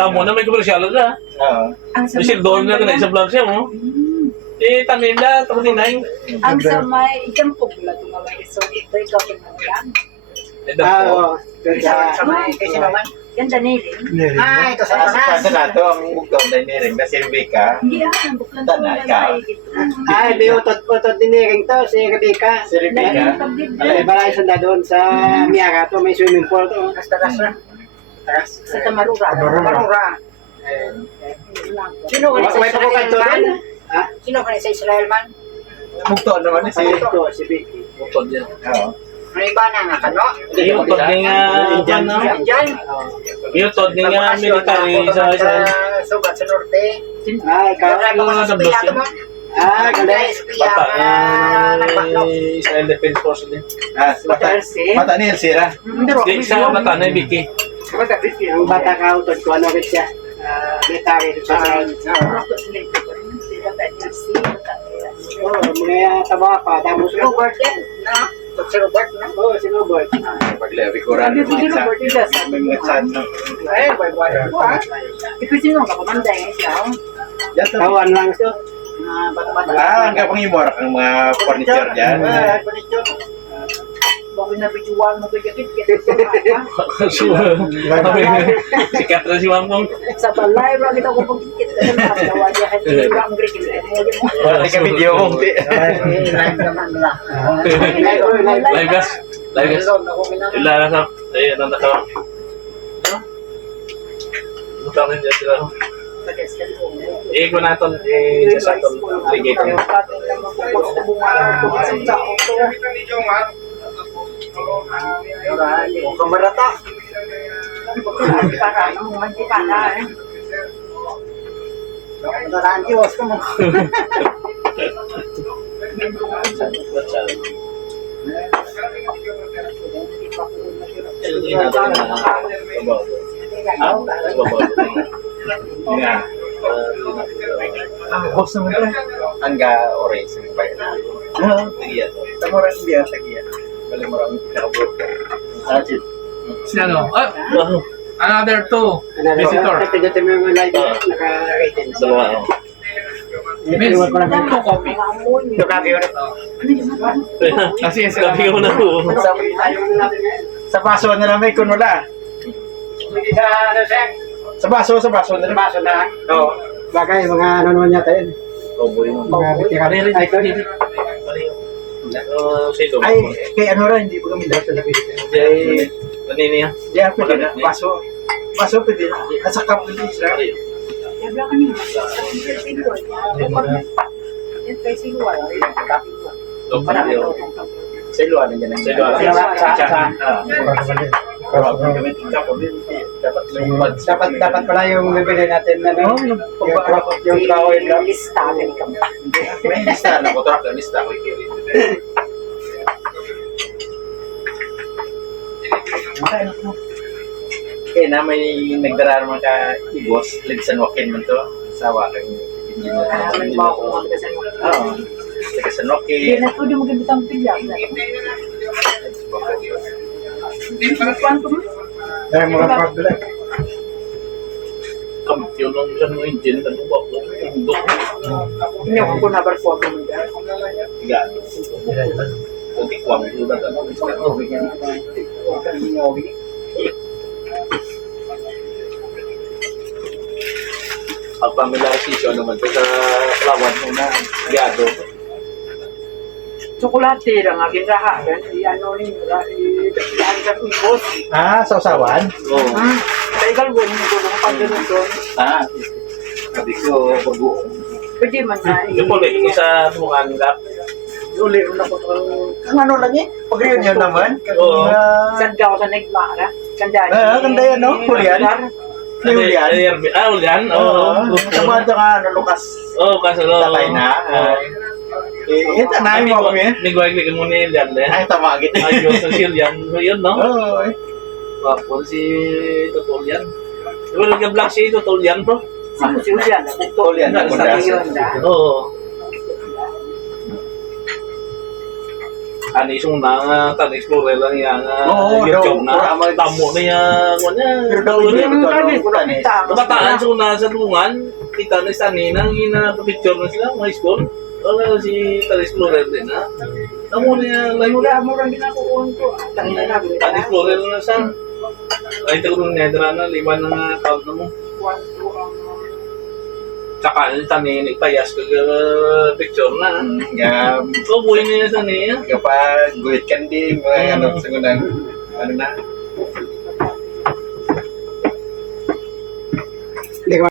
Tamo na may komersyal na. Oo. Kasi doon na na sa vlog siya mo. Eh, tanin na, tapos ninay. Ang sa may ikampog na tumawag. So, ito ikaw pinagyan. Eh, dapo. Oo. Sa may kasi naman. Ganda nilin. Ito sa tanas. Sa nato ang bugtong na iniring na si Rebecca. Hindi ang buklan Tanay ka. Ay, may utot diniring to, si Rebecca. Si Rebecca. Ay, balay sanda doon sa Miaga to, may swimming pool to. Taras na. Taras. Sa Tamarura. Marura. Sino ka sa May pakukad to Israel rin. man? Ha? Sino ka sa Israel man? Bugtong naman si Ito, si Vicky. Bukod yan. Oo. Ano iba na nga kano? Yung tod ni nga, ano? Diyan. Yung tod ni nga military sa Israel. Sugat sa norte. Ay, ikaw. Ano nga na bless yun? Ah, ganda. Bata Israel Defense Force din. Mata ni Elsira. Di sa bata na Vicky. Ang bata ka utod ko, ano rin siya? Military doon sa Oh, mga taba pa, damo sa Robert yan. Na? Si Robert na? Oh, si Robert. Paglabi ko rin. May mga sad na. Eh, boy. Ito sino ka kumanda yan siya? Kawan lang siya. Ang kapang imor ang mga furniture dyan. Bakit na bijuan mo kaya kit Sikat na si Wangpong. sa balay ra kita ko pagkikit sa dawa dia hati ra ang grikin Wala ka video mo. Live gas. Live gas. Ilan sa eh nanda ka. Bukan din sila. Eh ko naton sa saton ligay. Kamarata. para nang manti para Daraan ki was ko mo. Boss naman ito. Angga orange yung bayan na. Tagiya. Tamoran biya, tagiya. Bali mo rin pinakabot. Si ano? Another two visitor. Pagdating mo yung live, naka-rated. Dalawa. Miss, two coffee. Ito kaki ulit. Kasi Sabi ko na po. Sa baso na lang may kunula. Sa ano siya? Sa baso na lang. Baso na. Oo. Bagay, mga ano naman yata yun. Mga veteran. Ay, ito. Ay, kay ano rin, hindi po kami dahil sa lapit. Kanina yan. Di ako pwede na. Baso. Baso pwede na. At sa kapit din sila. Yabla kanina sa silwa yan kay silwa Sa iluan na dyan. Sa iluan. Dapat pala yung bibili natin ano, yung kahoy lang. lista kani ka May lista na ko. Turak na lista ko. Kaya na may nagdara naman ka ibos. Ligsan wakin man to. Sawa kang may mga kumang kasi mo Oo. Sa San hindi Joaquin. na pwede mo gamitan pilyak na kwanto mo Dahil mga pagdala. Kampiyon ng isang engine. Ano ba po? Tundok. hindi ko na perform mo Tiga. Tikwang. Ang familiarization naman ito sa lawad mo na gado. Tsokolate lang agin raha yan ano ni yan sa ibos Sausawan? Oo. kay galwon mo doon pag ganun doon Sabi ko, bago. pwede man na Yung pala, yung sa tumungan gap. uli na ko Ang ano lang eh? Pag-reunion naman. Oo. Sanda ko sa nagmara. Sanda. Ganda yan, no? Julian. Julian. Julian? Oo. Sabahan ka, Lucas. Oo, kasi oo. Tatay na. Ito na, mo kami. Nagwag-wag mo ni Julian. Ay, tamagin. Ayos sa Julian. Yun, no? Oo. Wapon si Tutulian. Diba nag-vlog si Tutulian, bro? Sino si Julian? Julian, Sa Bundas. yun da. Oo. Ani isong na nga tan explorer lang yang Oo, YouTube daw, na ama- tamo na yang Pero daw hindi Yung ito, kami, ano, tanis. Kabataan so na sa lungan, kita na sa ninang picture na sila mga school. Wala si tan explorer din ha. Tamo niya lang Mura-mura ginakukuhan ko. Tanda na. tan explorer na sa. Ay tagong nedra na lima na account na mo. Tsaka tanin ipayas ko picture na. Nga, So buhay niya sa niya. kapag guhit kan di, mga ano, sa gunang, ano na,